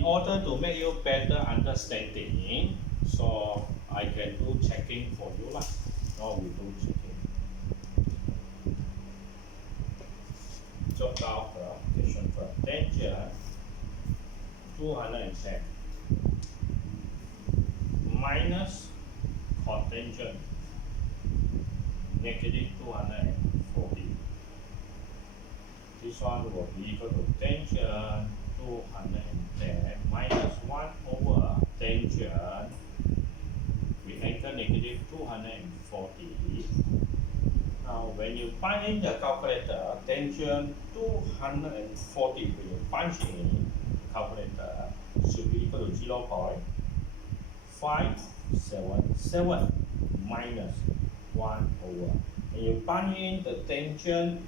in order to make you better understanding, so I can do checking for you lah. Now we do checking. Jot down the question for tangent 210 minus cotangent negative 240. This one will be equal to tangent 210 minus 1 over tangent with angle negative 240. Now when you punch in the calculator, tangent 240, when you punch in calculator, should be equal to 0.577 minus 1 over. When you punch in the tangent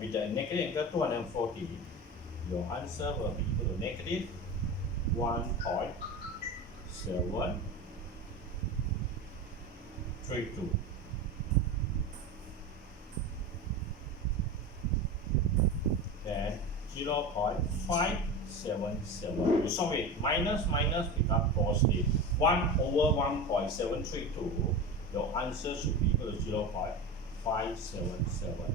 with the negative angle 240, your answer will be equal to negative 1.732. Then 0.577. You solve it. Minus become positive. 1 over 1.732. Your answer should be equal to 0.577.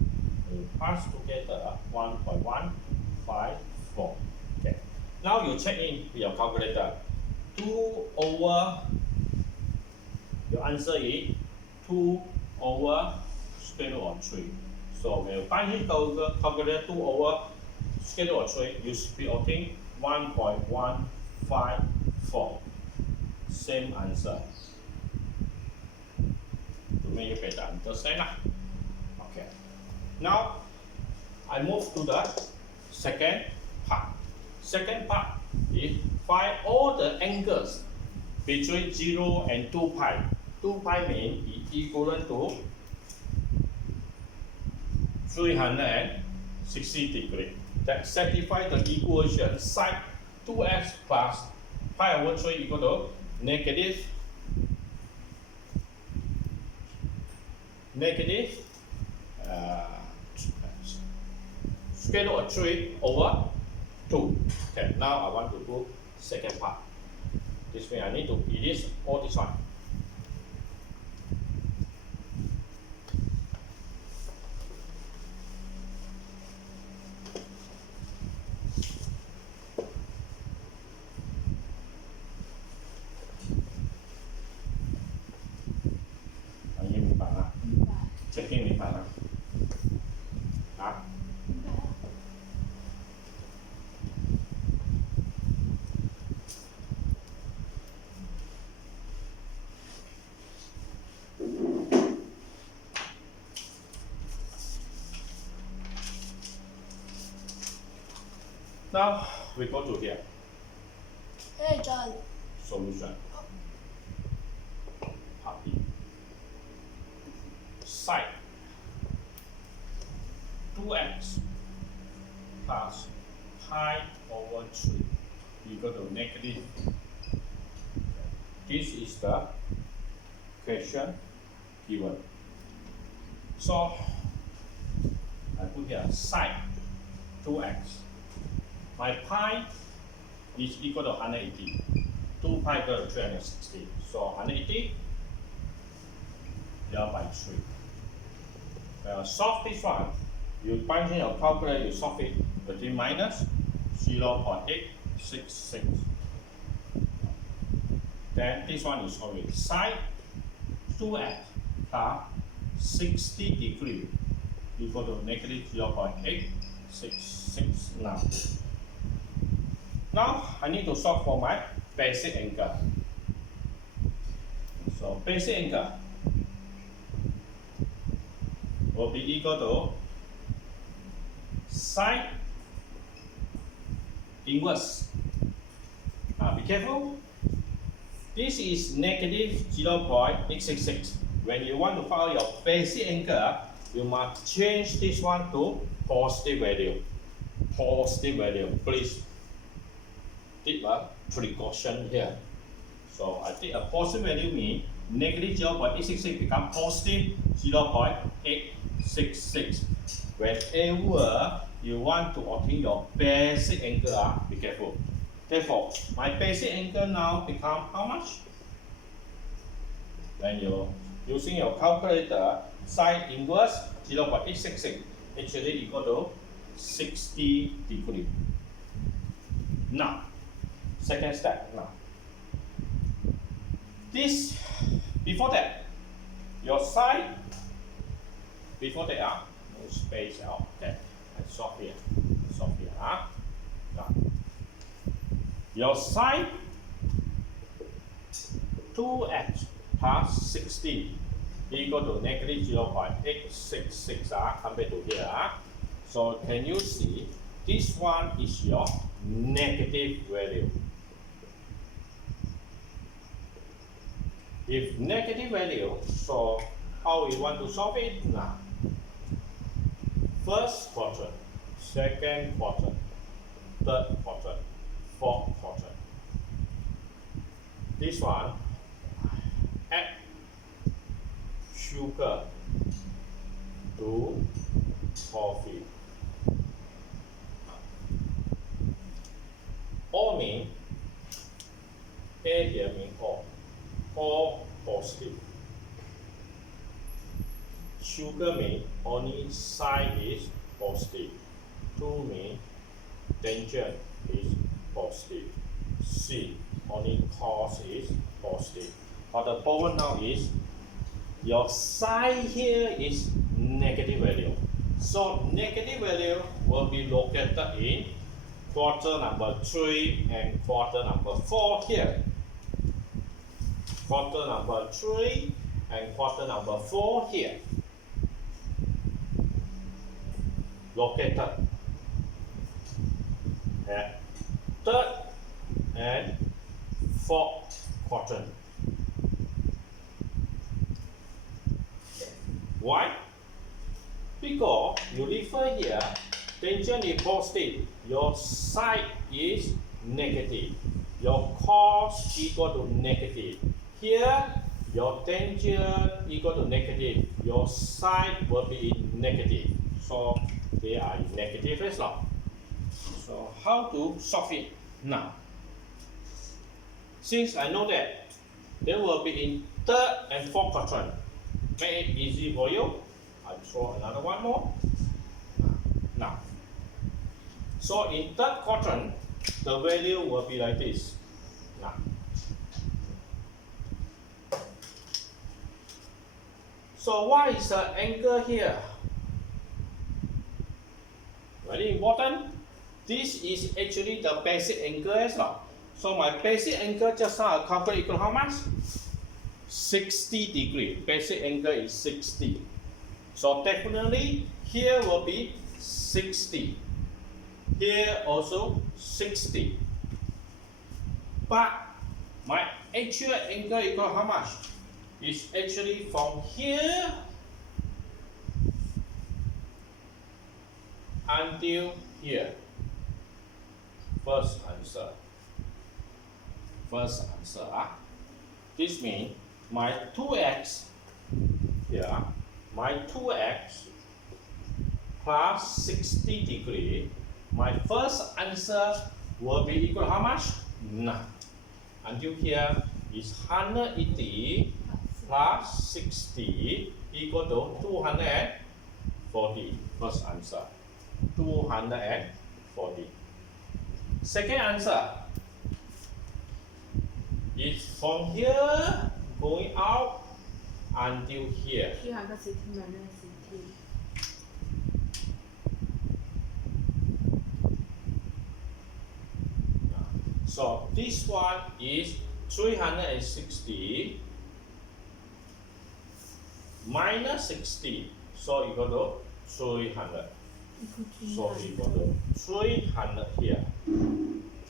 You pass together 1.154. Okay. Now you check in with your calculator. 2 over, your answer is 2 over square root of 3. So when you find in calculator 2 over square root of 3, you should be obtaining 1.154. Same answer. To make you better understand. Okay. Now I move to the second part. Second part is find all the angles between 0 and 2 pi. 2 pi means equivalent to 360 degrees. That satisfy the equation sine 2x plus pi over 3 equal to negative square root of 3 over 2. Okay, now I want to do second part. This means I need to erase all this one. Checking 明白吗？啊？ Now we go to here. Hey John. Solution. Part B. Sine 2x plus pi over 3 equal to negative. This is the question given. So I put here sine 2x. My pi is equal to 180. 2 pi equal to 360. So 180 divided by 3. Solve this one. You punch in your calculator, you solve it. Between minus 0.866. Then this one is already sine 2x plus 60 degrees equal to negative 0.866 now. Now I need to solve for my basic angle. So basic angle will be equal to sine inverse. Be careful. This is negative 0.866. When you want to find your basic angle, you must change this one to positive value. Positive value. Please take a precaution here. So I take a positive value means negative 0.866 become positive 0.866. Whenever you want to obtain your basic angle, be careful. Therefore, my basic angle now become how much? When you're using your calculator, sine inverse 0.866 actually equal to 60 degrees. Now, second step now. This, before that, your sine, before that, no space out. Okay, I solve here. Now, your sine 2x plus 60 equal to negative 0.866 compared to here. So can you see this one is your negative value? If negative value, so how we want to solve it now? First quadrant, second quadrant, third quadrant, fourth quadrant. This one, add sugar to coffee. All mean, A here mean all positive. Sugar mean only sine is positive. 2 mean tangent is positive. C, only cos is positive. But the problem now is your sine here is negative value. So negative value will be located in quarter number 3 and quarter number 4 here. Quarter number 3 and quarter number 4 here. Located at third and fourth quadrant. Why? Because you refer here, tangent is positive, your sine is negative, your cos equal to negative. Here, your tangent equal to negative, your sine will be in negative. So they are in negative as well. So how to solve it now? Since I know that they will be in third and fourth quadrant, make it easy for you. I'll throw another one more. Now, so in third quadrant, the value will be like this. Now, so what is the angle here? Very important. This is actually the basic angle as well. So my basic angle just now I calculate equal how much? 60 degree. Basic angle is 60. So definitely here will be 60. Here also 60. But my actual angle equal how much? It's actually from here until here. First answer. This means my 2x here, my 2x plus 60 degree, my first answer will be equal to how much? 9. Until here is 180 plus 60 equal to 240. First answer, 240. Second answer is from here going out until here. So this one is 360 minus 60, so equal to 300. So equal to 300 here.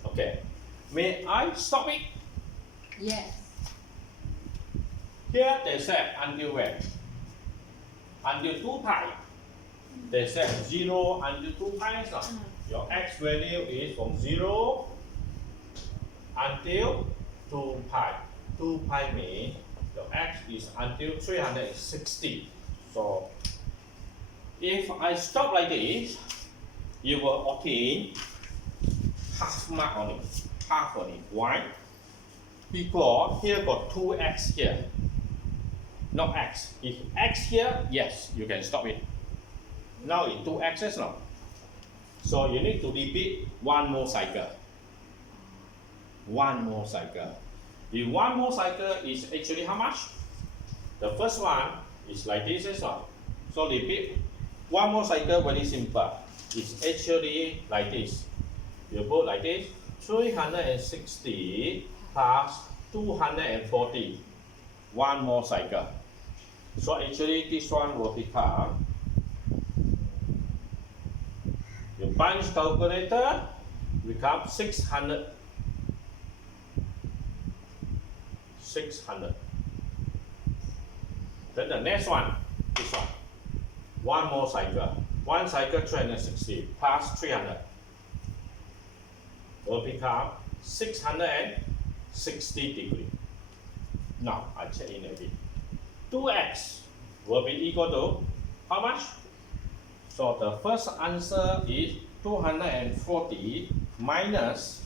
Okay. May I stop it? Yes. Here they said until when? Until 2 pi. They said 0 until 2 pi. So your x value is from 0 until 2 pi. 2 pi means your x is until 360. So if I stop like this, you will obtain half mark on it. half only. Why? Because here got 2x here. Not x. If x here, yes, you can stop it. Now it's 2x's now. So you need to repeat one more cycle. One more cycle. The one more cycle is actually how much? The first one is like this as well. So repeat one more cycle, very simple. It's actually like this. You put like this, 360 plus 240. One more cycle. So actually this one will become, you punch calculator, become 600. 600. Then the next one, this one. One more cycle. One cycle 360 plus 300 will become 660 degrees. Now I check in a bit. 2x will be equal to how much? So the first answer is 240 minus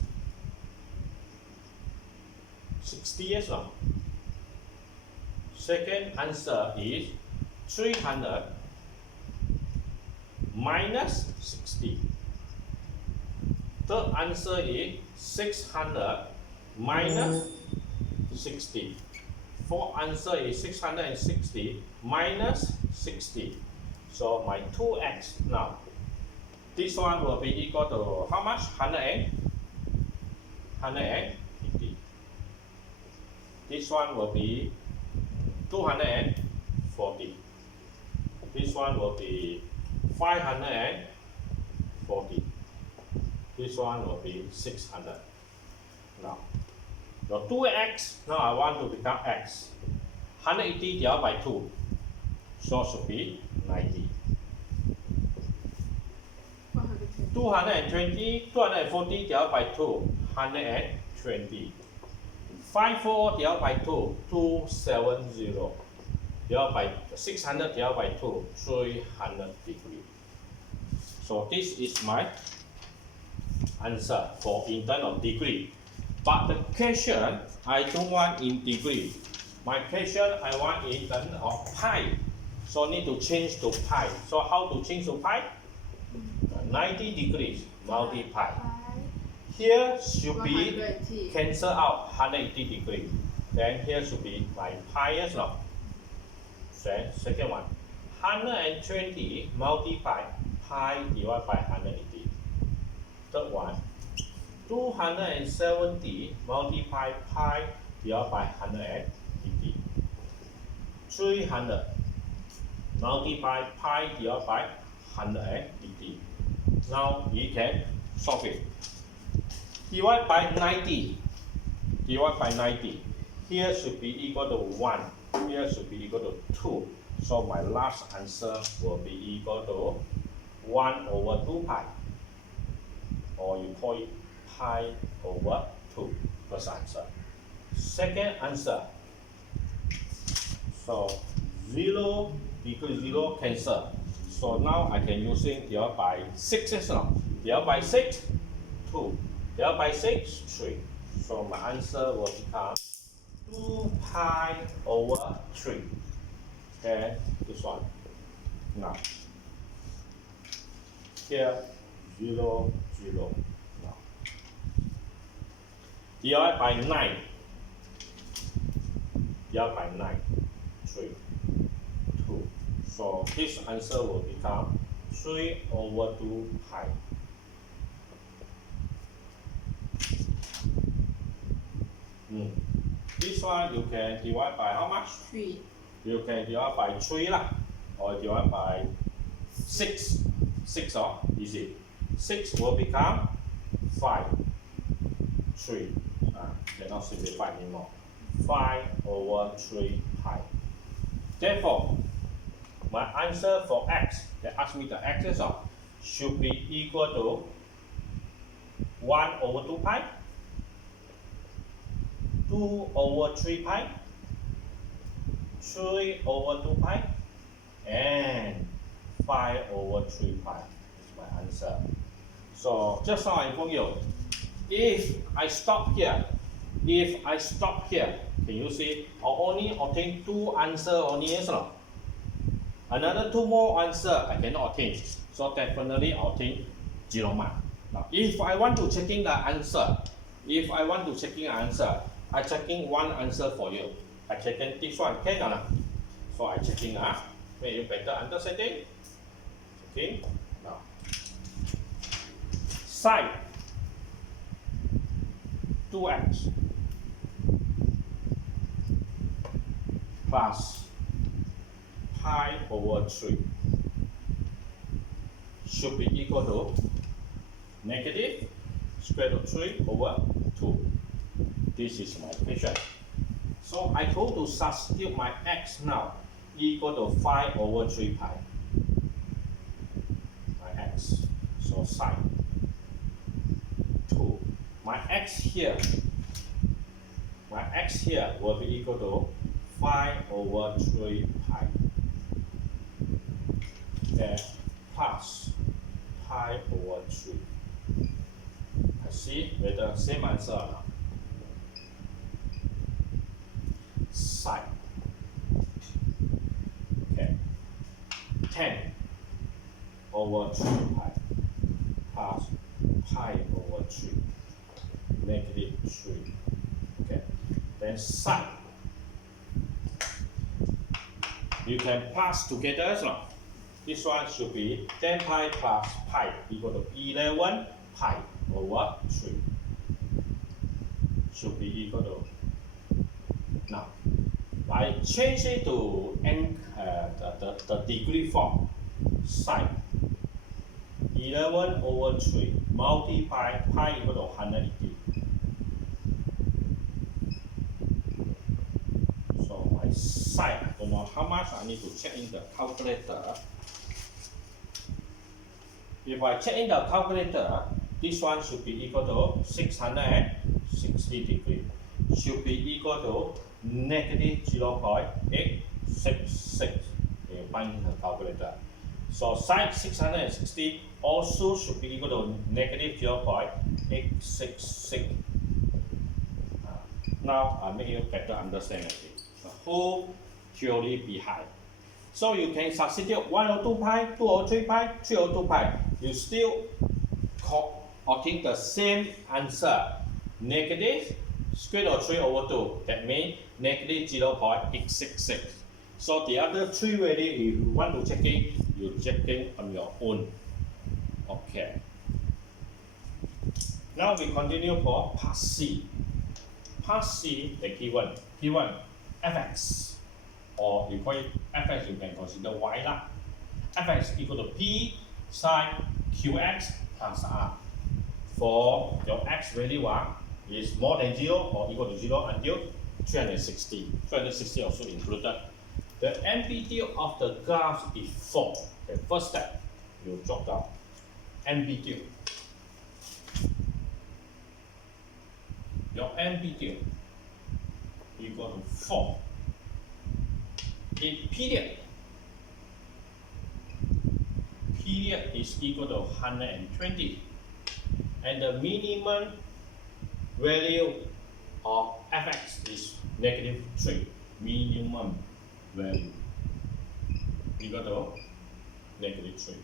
60 as well. Second answer is 300 minus 60. Third answer is 600 minus 60. Fourth answer is 660 minus 60. So my 2x now. This one will be equal to how much? 180. This one will be 240. This one will be 540. This one will be 600. Now, the 2x, now I want to become x. 180 divided by 2. So should be 90. 240 divided by 2, 120. 540 divided by 2, 270. Divided by 600 divided by 2, 300 degrees. So this is my answer for in terms of degree. But the question I don't want in degree. My question I want in terms of pi. So need to change to pi. So how to change to pi? 90 degrees multiply. Here should be cancel out 180 degrees. Then here should be my pi as well. Second one, 120 multiply pi divided by 180. Third one, 270 multiply pi divided by 180. 300 multiply pi divided by 180. Now we can solve it. Divide by 90. Divide by 90. Here should be equal to 1. Here should be equal to 2. So my last answer will be equal to 1 over 2 pi. Or you call it pi over 2. First answer. Second answer. So 0 equal 0 cancel. So now I can use it divide by 6 as well. Divide by 6, 2. Divide by 6, 3. So my answer will become 2 pi over 3. Okay, this one. Now, here 0, 0. Now, divide by 9. Divide by 9, 3, 2. So this answer will become 3 over 2 pi. This one you can divide by how much? 3. You can divide by 3 lah, or divide by 6. 6 easy. 6 will become 5. 3. Cannot simplify anymore. 5 over 3 pi. Therefore, my answer for x, they ask me the x should be equal to 1 over 2 pi, 2 over 3 pi, 3 over 2 pi, and 5 over 3 pi is my answer. So just now I inform you, If I stop here, can you see? I only obtain 2 answers only, yes or no? Another 2 more answers I cannot obtain. So definitely I'll obtain 0 mark. Now, if I want to checking the answer, I checking one answer for you. I checking this one, can or not? So I checking make you better understanding. Okay, now sine 2x plus pi over 3 should be equal to negative square root 3 over 2. This is my equation. So I go to substitute my x now equal to 5 over 3 pi. My x. So sine 2. My x here will be equal to 5 over 3 pi. Then plus pi over 3. I see whether same answer or not. Sine. Okay. 10 over 3 pi plus pi over 3 negative 3. Okay. Then sine. You can plus together, so this one should be 10 pi plus pi equal to 11 pi over 3. Should be equal to. Now, I change it to the degree form. Sine 11 over 3 multiply pi equal to 180. So my sine, I don't know how much, I need to check in the calculator. If I check in the calculator, this one should be equal to 660 degrees. Should be equal to negative 0.866. You find in the calculator. So sine 660 also should be equal to negative 0.866. Now I make you better understand the whole theory behind. So you can substitute 1 over 2 pi, 2 over 3 pi, 3 over 2 pi. You still obtain the same answer. Negative square root 3 over 2. That means negative 0.866. So the other 3 value, if you want to check it, you check it on your own. Okay. Now we continue for part C. Part C, the given fx. Or you call it fx, you can consider y lah. Fx equal to p sine qx plus r. For your x value is more than 0 or equal to 0 until 360. 360 also included. The amplitude of the graph is 4. The first step, you drop down amplitude. Your amplitude equal to 4. In period is equal to 120. And the minimum value of fx is negative 3. Minimum value equal to negative 3.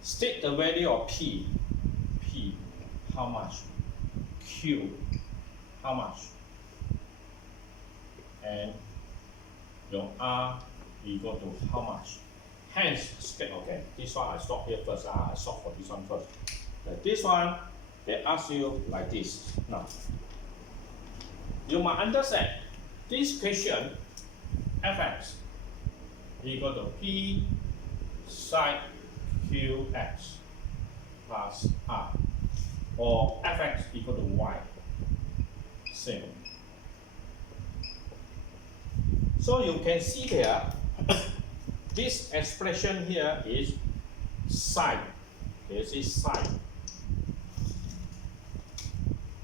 State the value of p. P, how much? Q, how much? And your r equal to how much? Hence, okay, this one I stop here first. I stop for this one first. This one, they ask you like this. Now, you must understand this question fx equal to p sine qx plus r, or fx equal to y. Same. So you can see there, this expression here is sine. This is sine.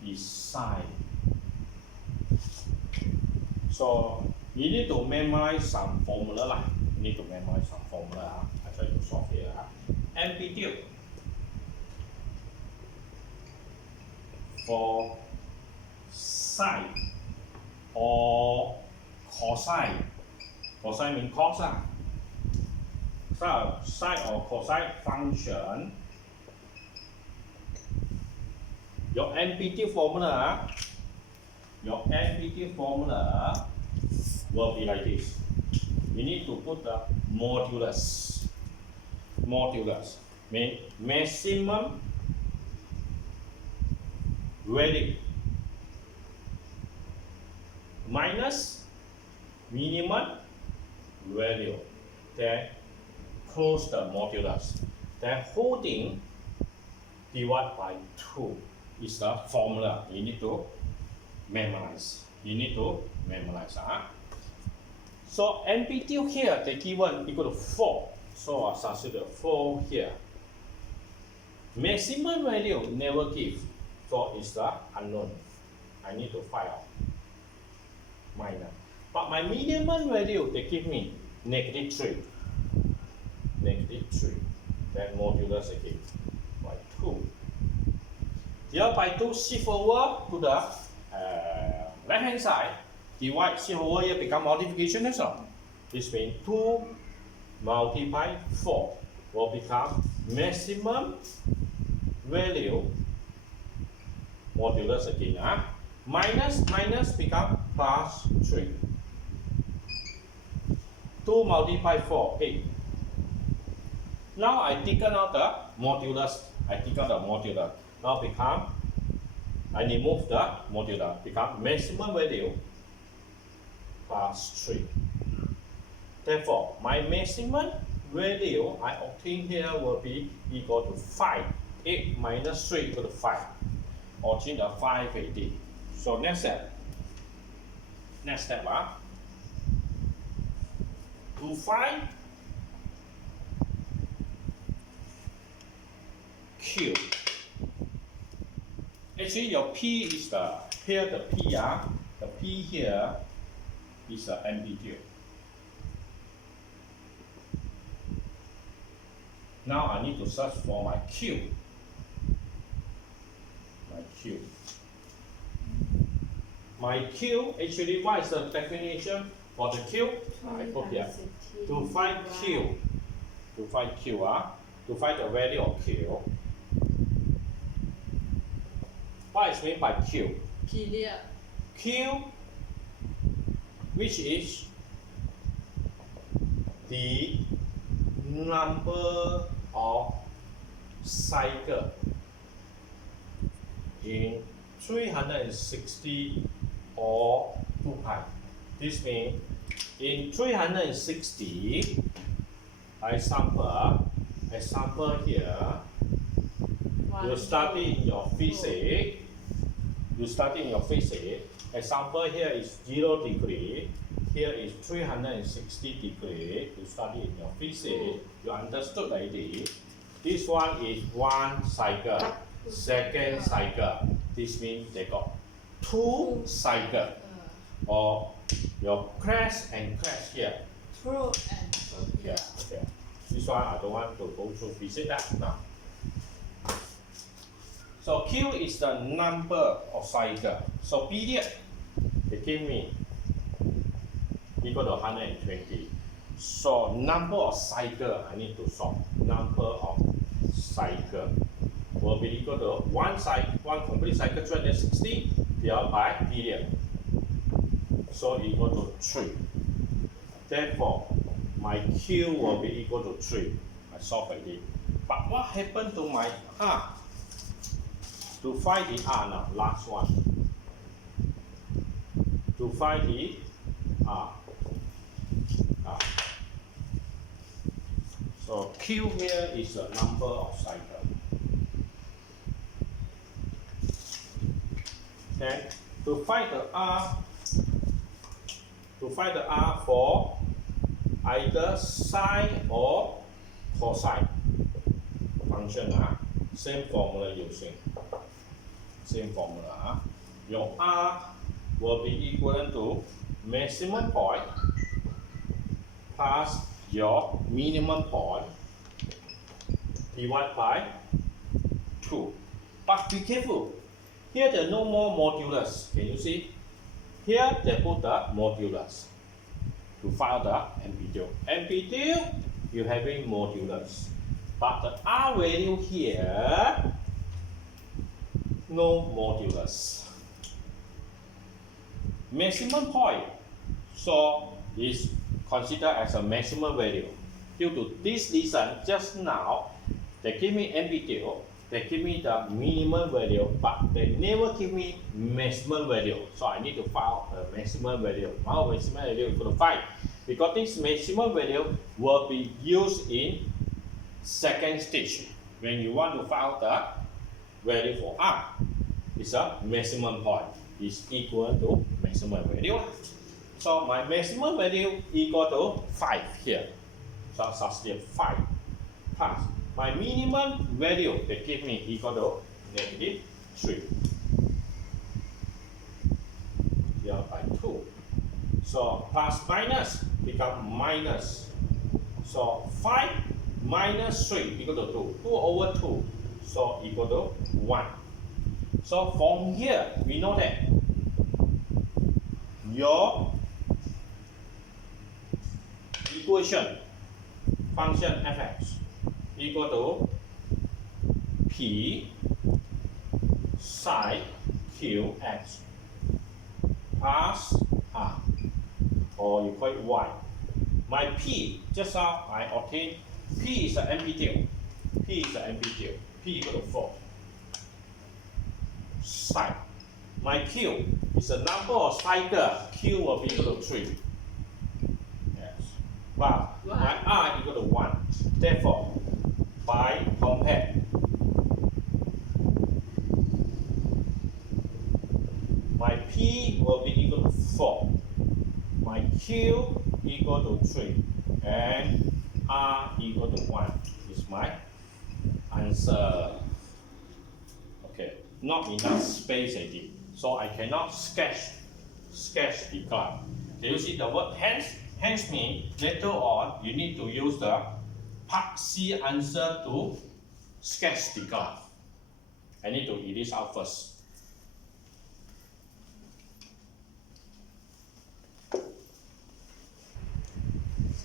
Is sine. So you need to memorize some formula lah. You need to memorize some formula. I try to solve here. Amplitude for sine or cosine. Cosine means cos. So sine or cosine function. Your NPT formula will be like this. You need to put the modulus. Modulus means maximum value minus minimum value. Then close the modulus. Then whole thing divided by 2 is the formula you need to memorize. So NPT here they given equal to 4. So I substitute 4 here. Maximum value never give. So it's the unknown. I need to find out. Minus. But my minimum value they give me -3. -3. Then modulus again by 2. Here by 2 shift over to the right hand side. Divide shift over here become multiplication as well. This means 2 multiply 4 will become maximum value modulus again. Minus become plus 3. 2 multiply 4, 8. Now I take out the modulus. Now become, I remove the modulus. Become maximum value plus 3. Therefore, my maximum value I obtain here will be equal to 5. 8 minus 3 equal to 5. Or change the 5 80. So next step. To find Q. Actually, your P is the P. The P here is the amplitude. Now I need to search for my Q. My Q, actually, what is the definition for the Q? I put here. To find Q, to find the value of Q. What is meant by Q? Period. Q, which is the number of cycle in 360 or 2 pi. This means in 360, example here, you study in your physics. Example here is 0 degree. Here is 360 degree. You study in your physics. You understood already. This one is 1 cycle, second cycle. This means they got 2 cycle. Or your crash and crash here. True and Okay. This one I don't want to go through physics now. So Q is the number of cycle. So period, they give me equal to 120. So number of cycle I need to solve. Number of cycle will be equal to one complete cycle 360 divided by period. So equal to 3. Therefore, my Q will be equal to 3. I solve already. But what happened to my R? To find the R now, last one. To find the R. So Q here is the number of cycle. Then to find the R for either sine or cosine function, same formula using. Same formula. Your R will be equivalent to maximum point plus your minimum point divided by 2. But be careful. Here there no more modulus. Can you see? Here they put the modulus to find the amplitude. Amplitude, you having modulus. But the R value here, no modulus. Maximum point, so is considered as a maximum value. Due to this reason, just now, they give me amplitude, they give me the minimum value, but they never give me maximum value. So I need to find a maximum value. Our maximum value is equal to 5. Because this maximum value will be used in second stage. When you want to find the value for R, it's a maximum point. Is equal to maximum value. So my maximum value equal to 5 here. So substitute 5 plus my minimum value they give me equal to -3. Here by 2. So plus minus become minus. So 5 minus 3 equal to 2. 2 over 2. So equal to 1. So from here we know that your equation function fx equal to p psi qx plus r, or you call it y. My p, just now I obtained p is the amplitude. P is the amplitude. P equal to 4. Psi. My q is the number of cycles. Q will be equal to 3. Yes. But my r equal to 1. Therefore, by compare, my p will be equal to 4. My q equal to 3. And r equal to 1 is my answer. Okay, not enough space again, so I cannot sketch the graph. Can you see the word hence? Hence means later on you need to use the part C answer to sketch the graph. I need to erase out first.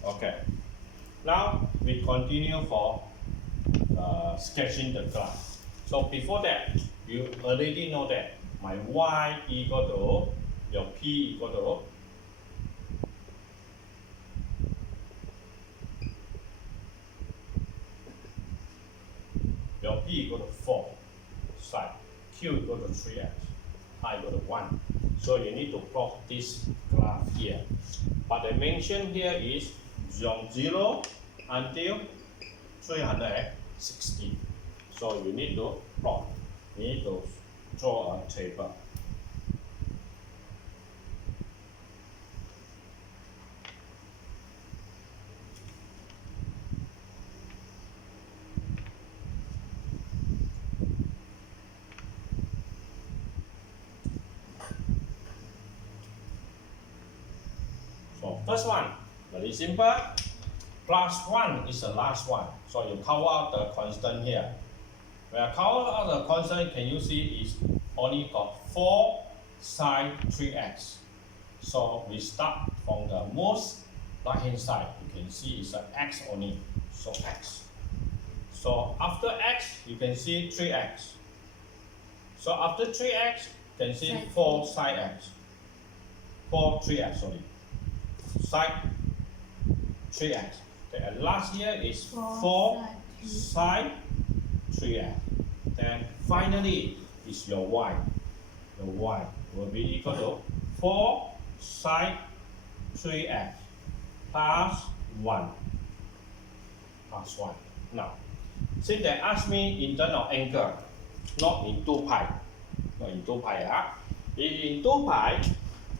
Okay, now we continue for sketching the graph. So before that, you already know that my y equal to your p equal to your p equal to 4 psi, q equal to 3x, I equal to 1. So you need to plot this graph here. But the mention here is from 0 until 360. So you need to plot. You need to draw a table. So first one, very simple. Plus 1 is the last one. So you count out the constant here. When I count out the constant, can you see is only got 4 sine 3x. So we start from the most right hand side. You can see it's an x only. So x. So after x, you can see 3x. So after 3x, you can see 4 sine x. 4 3x sorry. Sine 3x. Okay, and last here is 4 sine 3x. Then finally is your y. The y will be equal to 4 sine 3x plus 1. Plus 1. Now, since they ask me in terms of angle, not in 2 pi. Not in 2 pi. In 2 pi,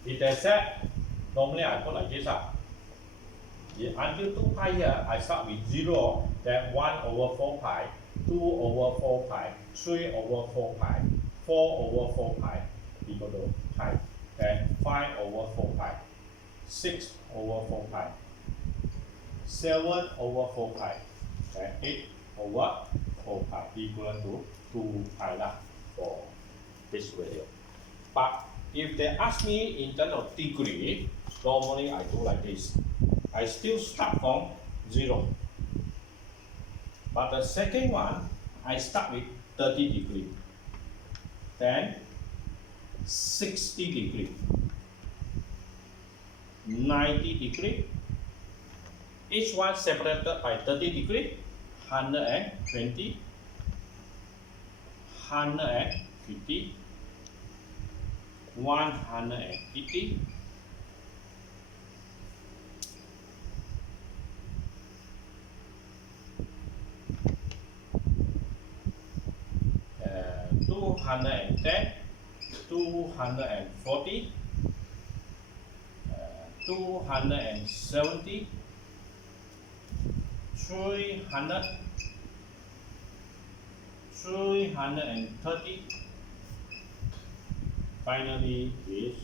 if they said, normally I put like this. Until 2 pi here, I start with 0, then 1 over 4 pi, 2 over 4 pi, 3 over 4 pi, 4 over 4 pi equal to pi, then 5 over 4 pi, 6 over 4 pi, 7 over 4 pi, then 8 over 4 pi equal to 2 pi lah for this value. But if they ask me in terms of degree, normally I do like this. I still start from 0. But the second one, I start with 30 degree, then 60 degree, 90 degree, each one separated by 30 degree, 120, 150, 180, 210, 240, 270, 300, 330, finally is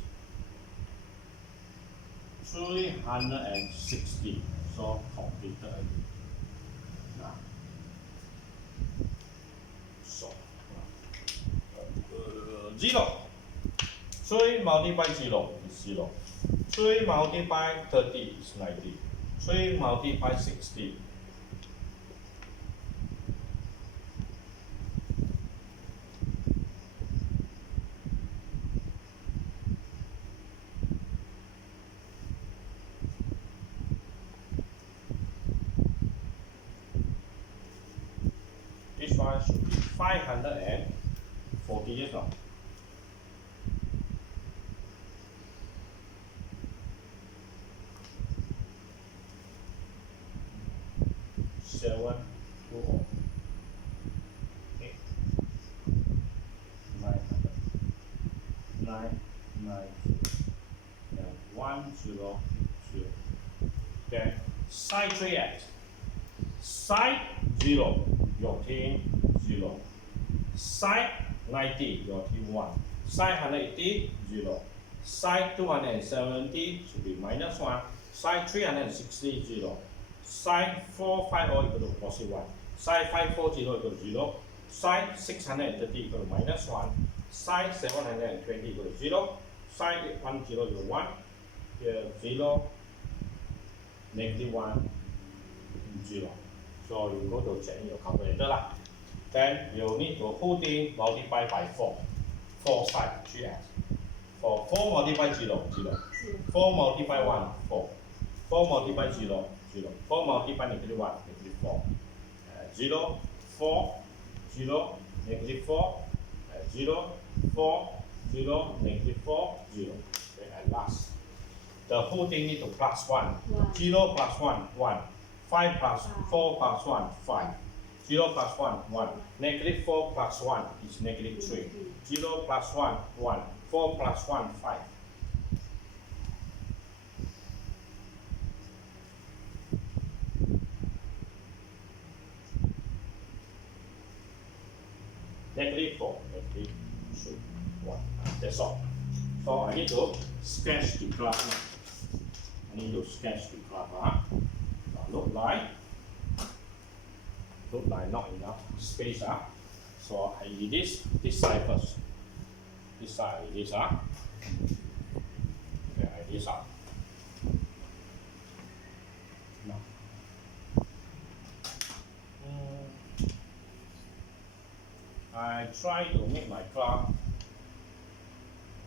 360. So completed already. Now, so 0. 3 multiplied 0 is 0. 3 multiplied 30 is 90. 3 multiplied 60. This one should be 540 years old. Seven, 2, 8, 900, 9, 9, and 1, 0, 0. Then side 3x, side 0, your team 0. Side 90, your team 1. Side 180, 0. Side 270 should be minus 1. Side 360, 0. Side 450 equal to positive 1. Side 540 equal to 0. Side 630 equal to minus 1. Side 720 equal to 0. Side 10 equal to 1. Here 0, negative 1, 0. So you go to check in your calculator lah. Then you need to whole thing multiply by 4. 4 side 3x. For 4 multiply 0, 0. 4 multiply 1, 4. 4 multiply 0, 0. 4 multiply negative 1, negative 4. 0, 4, 0, negative 4, 0, 4, 0, negative 4, 0. Then at last, the whole thing need to plus 1. 0 plus 1, 1. 5 plus 4 plus 1, 5. 0 plus 1, 1. Negative 4 plus 1 is negative 3. 0 plus 1, 1. 4 plus 1, 5. Negative 4, negative 3, 1. That's all. So I need to sketch the graph now. I need to sketch the graph. Look like not enough space. So I need this side first. This side I this. Okay, I this up. Now. I try to make my graph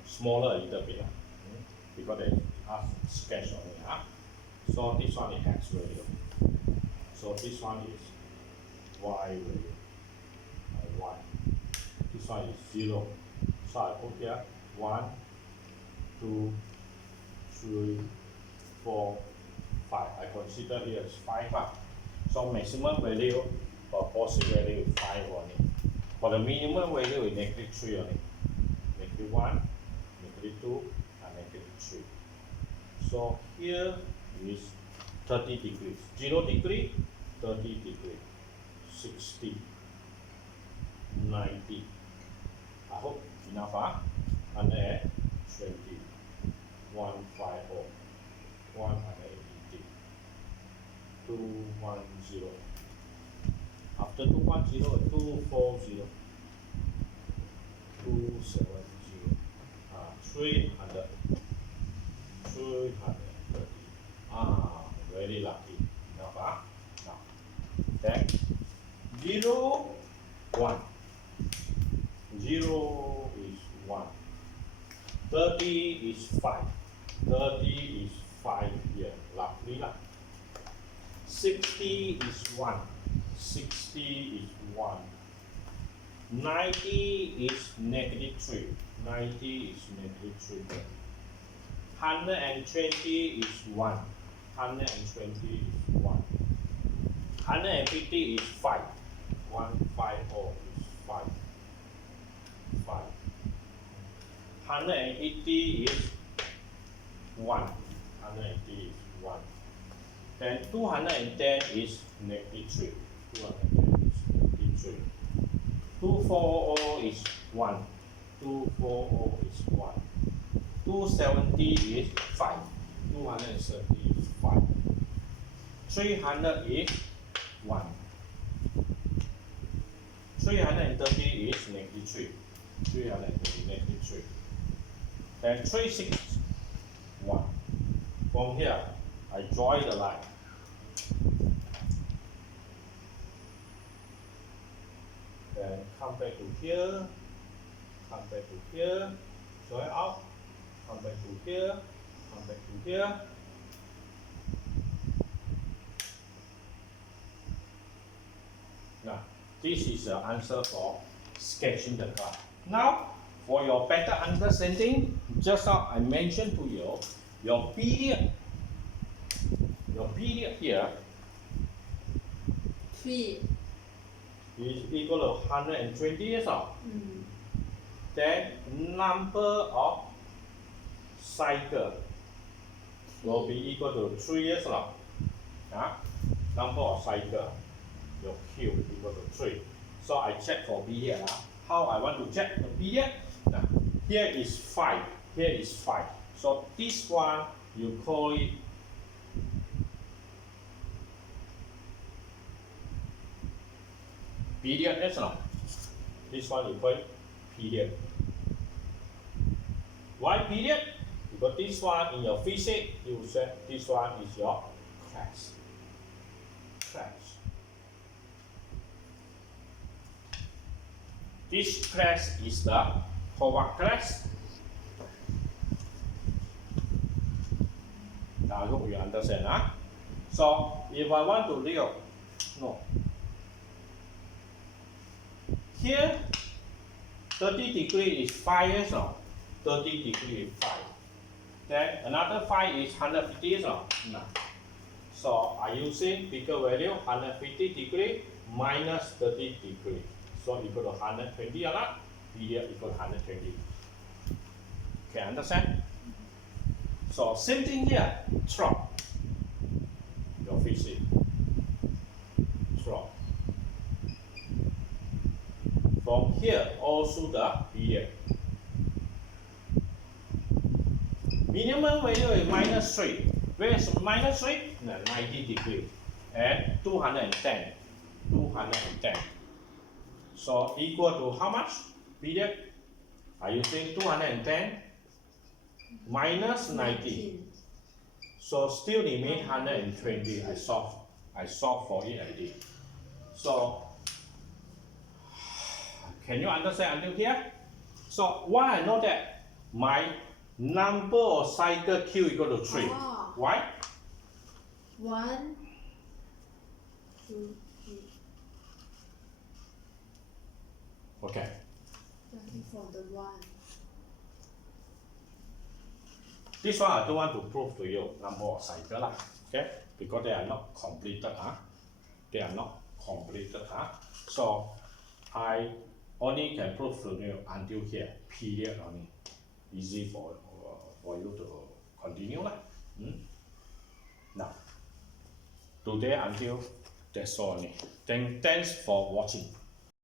smaller a little bit because they have sketch on it. So this one is x value. So this one is y value. Y. This one is 0. So I put here 1, 2, 3, 4, 5. I consider here as 5. So maximum value or positive value is 5 only. For the minimum value is negative 3 only. Negative 1, negative 2, and negative 3. So here is 30 degrees. 0 degree, 30 degree, 60, 90. I hope enough. 120, 150, 180, 210. After 210, 240, 270. 300. 330. Very lucky. Now, then 0, 1. 0 is 1. 30 is 5. 30 is 5 here. Lovely lah. 60 is 1. 60 is 1. 90 is negative 3. 90 is negative 3. 120 is 1. 120 is 1. 150 is 5. 150 is 5. 5. 180 is 1. 180 is 1. Then 210 is negative 3. 210 is negative 3. 240 is 1. 240 is 1. 270 is 5. 270 is 5. 300 is 1. 330 is negative 3. 330 negative 3. Then 361. From here, I draw the line. Then come back to here. Come back to here. Draw it out. Come back to here. Come back to here. Now, this is the answer for sketching the car. Now, for your better understanding, just now I mentioned to you, your period here 3. is equal to 120 years old. Then number of cycle will be equal to 3 years old. Number of cycle, your Q equal to 3. So I check for period. How I want to check the period? Now, here is 5. Here is 5. So this one you call it period, that's not. This one you call it period. Why period? Because this one in your physics, you said this one is your class. This class is the Howard class. Now I hope you understand. So if I want to here 30 degree is 5 years old. 30 degree is 5. Then another 5 is 150 years old. So I using bigger value 150 degree minus 30 degree. So equal to 120 period equal to 120. Okay, understand? So same thing here, drop your physics. Drop. From here also the period. Minimum value is minus 3. Where is minus 3? 90 degree and 210. 210. So equal to how much? Period? Are you saying 210 minus 90? So still remain 120. I solve for it already. So can you understand until here? So why I know that my number of cycle Q equal to 3? Why? 1, 2, 3. Okay. Starting from the 1. This one I don't want to prove to you number of cycle okay? Because they are not completed. They are not completed. So I only can prove to you until here, period only. Easy for you to continue. Now, today until that's all only. Then thanks for watching.